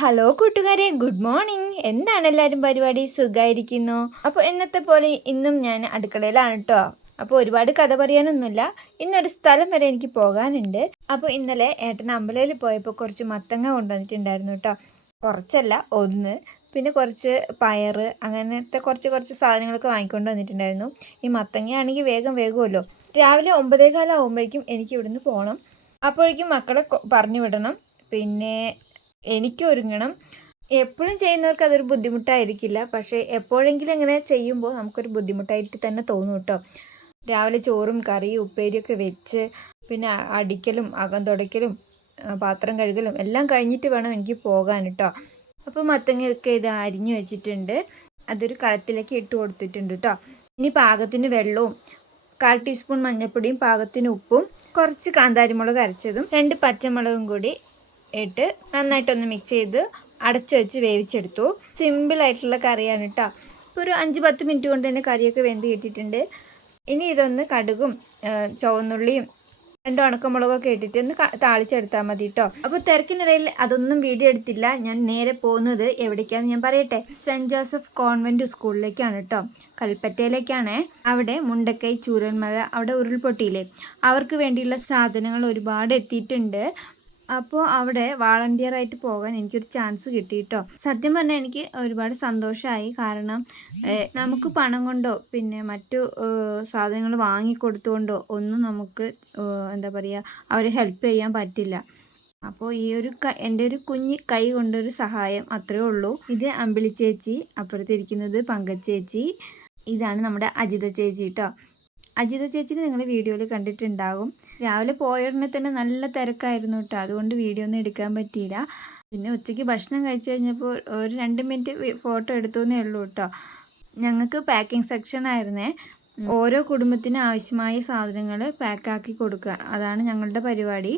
Hello കൂട്ടുകാരെ, good morning. എന്താണ് എല്ലാവരും പരിപാടി? സുഖമായിരിക്കുന്നു. അപ്പോൾ എന്നത്തെ പോലെ ഇന്നും ഞാൻ അടുക്കളയിലാണ് കേട്ടോ. അപ്പോൾ ഒരുപാട് കഥ പറയാനൊന്നുമില്ല. ഇന്നൊരു സ്ഥലം വരെ എനിക്ക് പോകാനുണ്ട്. അപ്പോൾ ഇന്നലെ ഏട്ടൻ അമ്പലയിൽ പോയപ്പോൾ കുറച്ച് മത്തങ്ങ കൊണ്ടുവന്നിട്ടുണ്ടായിരുന്നു കേട്ടോ. കുറച്ചല്ല, ഒന്ന്. പിന്നെ കുറച്ച് പയറ്, അങ്ങനത്തെ കുറച്ച് സാധനങ്ങളൊക്കെ വാങ്ങിക്കൊണ്ട് വന്നിട്ടുണ്ടായിരുന്നു. ഈ മത്തങ്ങയാണെങ്കിൽ വേഗമല്ലോ. രാവിലെ 9:15 ആകുമ്പോഴേക്കും എനിക്ക് ഇവിടുന്ന് പോകണം. അപ്പോഴേക്കും മക്കളെ പറഞ്ഞു വിടണം. പിന്നെ എനിക്ക് ഒരുങ്ങണം. എപ്പോഴും ചെയ്യുന്നവർക്ക് അതൊരു ബുദ്ധിമുട്ടായിരിക്കില്ല, പക്ഷേ എപ്പോഴെങ്കിലും ഇങ്ങനെ ചെയ്യുമ്പോൾ നമുക്കൊരു ബുദ്ധിമുട്ടായിട്ട് തന്നെ തോന്നും കേട്ടോ. രാവിലെ ചോറും കറിയും ഉപ്പേരിയൊക്കെ വെച്ച് പിന്നെ അടിക്കലും അകം തുടയ്ക്കലും പാത്രം കഴുകലും എല്ലാം കഴിഞ്ഞിട്ട് വേണം എനിക്ക് പോകാൻ കേട്ടോ. അപ്പോൾ മത്തങ്ങയൊക്കെ ഇത് അരിഞ്ഞു വെച്ചിട്ടുണ്ട്. അതൊരു കലത്തിലേക്ക് ഇട്ട് കൊടുത്തിട്ടുണ്ട് കേട്ടോ. ഇനി പാകത്തിന് വെള്ളവും 1/4 ടീസ്പൂൺ മഞ്ഞൾപ്പൊടിയും പാകത്തിന് ഉപ്പും കുറച്ച് കാന്താരിമുളക് അരച്ചതും 2 പച്ചമുളകും കൂടി ഇട്ട് നന്നായിട്ടൊന്ന് മിക്സ് ചെയ്ത് അടച്ചു വെച്ച് വേവിച്ചെടുത്തു. സിമ്പിളായിട്ടുള്ള കറിയാണ് കേട്ടോ. ഇപ്പോൾ ഒരു 5-10 മിനിറ്റ് കൊണ്ട് തന്നെ കറിയൊക്കെ വെന്ത് കിട്ടിയിട്ടുണ്ട്. ഇനി ഇതൊന്ന് കടുകും ചുവന്നുള്ളിയും 2 ഉണക്കമുളകൊക്കെ ഇട്ടിട്ട് ഒന്ന് താളിച്ചെടുത്താൽ മതി കേട്ടോ. അപ്പോൾ തിരക്കിനിടയിൽ അതൊന്നും വീഡിയോ എടുത്തില്ല. ഞാൻ നേരെ പോകുന്നത് എവിടേക്കാണെന്ന് ഞാൻ പറയട്ടെ. സെൻറ്റ് ജോസഫ് കോൺവെൻറ്റ് സ്കൂളിലേക്കാണ് കേട്ടോ. കൽപ്പറ്റയിലേക്കാണ്. അവിടെ മുണ്ടക്കൈ ചൂരന്മല അവിടെ ഉരുൾപൊട്ടിയില്ലേ, അവർക്ക് വേണ്ടിയുള്ള സാധനങ്ങൾ ഒരുപാട് എത്തിയിട്ടുണ്ട്. അപ്പോൾ അവിടെ വാളണ്ടിയറായിട്ട് പോകാൻ എനിക്കൊരു ചാൻസ് കിട്ടി കേട്ടോ. സത്യം പറഞ്ഞാൽ എനിക്ക് ഒരുപാട് സന്തോഷമായി. കാരണം നമുക്ക് പണം കൊണ്ടോ പിന്നെ മറ്റു സാധനങ്ങൾ വാങ്ങിക്കൊടുത്തുകൊണ്ടോ ഒന്നും നമുക്ക് എന്താ പറയുക അവരെ ഹെൽപ്പ് ചെയ്യാൻ പറ്റില്ല. അപ്പോൾ ഈ ഒരു എൻ്റെ ഒരു കുഞ്ഞ് കൈ കൊണ്ടൊരു സഹായം അത്രേ ഉള്ളൂ. ഇത് അമ്പിളി ചേച്ചി, അപ്പുറത്തിരിക്കുന്നത് പങ്കജ്, ഇതാണ് നമ്മുടെ അജിത ചേച്ചി കേട്ടോ. അജിത ചേച്ചിനെ നിങ്ങൾ വീഡിയോയിൽ കണ്ടിട്ടുണ്ടാകും. രാവിലെ പോയതിനെ തന്നെ നല്ല തിരക്കായിരുന്നു കേട്ടോ. അതുകൊണ്ട് വീഡിയോ ഒന്നും എടുക്കാൻ പറ്റിയില്ല. പിന്നെ ഉച്ചയ്ക്ക് ഭക്ഷണം കഴിച്ച് കഴിഞ്ഞപ്പോൾ ഒരു 2 മിനിറ്റ് ഫോട്ടോ എടുത്തേ ഉള്ളൂ കേട്ടോ. ഞങ്ങൾക്ക് പാക്കിംഗ് സെക്ഷൻ ആയിരുന്നേ. ഓരോ കുടുംബത്തിന് ആവശ്യമായ സാധനങ്ങൾ പാക്കാക്കി കൊടുക്കുക, അതാണ് ഞങ്ങളുടെ പരിപാടി.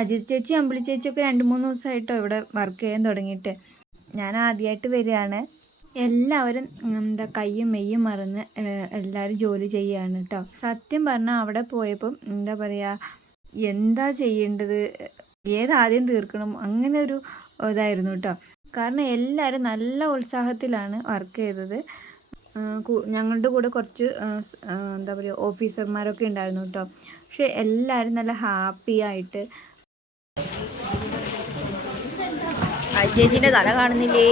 അജിത് ചേച്ചി അമ്പിളി ചേച്ചിയൊക്കെ 2-3 ദിവസമായിട്ടോ ഇവിടെ വർക്ക് ചെയ്യാൻ തുടങ്ങിയിട്ട്. ഞാൻ ആദ്യമായിട്ട് വരികയാണ്. എല്ലാവരും കയ്യും മെയ്യും മറന്ന് എല്ലാവരും ജോലി ചെയ്യുകയാണ് കേട്ടോ. സത്യം പറഞ്ഞാൽ അവിടെ പോയപ്പം എന്താ പറയുക, എന്താ ചെയ്യേണ്ടത്, ഏതാദ്യം തീർക്കണം, അങ്ങനെ ഒരു ഇതായിരുന്നു കേട്ടോ. കാരണം എല്ലാവരും നല്ല ഉത്സാഹത്തിലാണ് വർക്ക് ചെയ്തത്. ഞങ്ങളുടെ കൂടെ കുറച്ച് എന്താ പറയുക ഓഫീസർമാരൊക്കെ ഉണ്ടായിരുന്നു കേട്ടോ. പക്ഷെ എല്ലാവരും നല്ല ഹാപ്പി ആയിട്ട്. ചേച്ചിൻ്റെ തല കാണുന്നില്ലേ?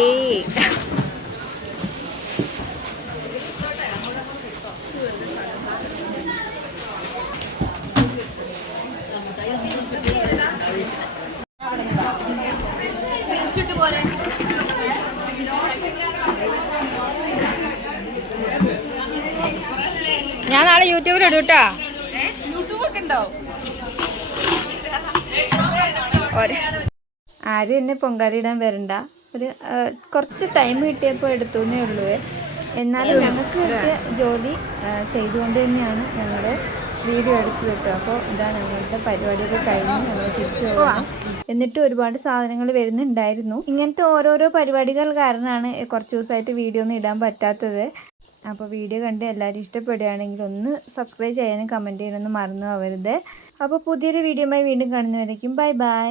ഞാൻ നാളെ യൂട്യൂബിൽ ഇടും കേട്ടോ. ആരും എന്നെ പൊങ്കാലിടാൻ വരണ്ട. കുറച്ച് ടൈം കിട്ടിയപ്പോൾ എടുത്തേ ഉള്ളൂ. എന്നാലും ഞങ്ങൾക്ക് കിട്ടിയ ജോലി ചെയ്തുകൊണ്ട് തന്നെയാണ് ഞങ്ങൾ വീഡിയോ എടുത്തത് കേട്ടോ. അപ്പോൾ ഇതാ ഞങ്ങളുടെ പരിപാടിയൊക്കെ കഴിഞ്ഞ് ഞങ്ങൾ തിരിച്ചു പോകാം. എന്നിട്ട് ഒരുപാട് സാധനങ്ങൾ വരുന്നുണ്ടായിരുന്നു. ഇങ്ങനത്തെ ഓരോരോ പരിപാടികൾ കാരണമാണ് കുറച്ച് ദിവസമായിട്ട് വീഡിയോ ഒന്നും ഇടാൻ പറ്റാത്തത്. അപ്പോൾ വീഡിയോ കണ്ട് എല്ലാവരും ഇഷ്ടപ്പെടുകയാണെങ്കിൽ ഒന്ന് സബ്സ്ക്രൈബ് ചെയ്യാനും കമൻറ്റ് ചെയ്യാനൊന്നും മറന്നു പോകരുത്. അപ്പോൾ പുതിയൊരു വീഡിയോയുമായി വീണ്ടും കാണുന്നവരേക്കും ബൈ.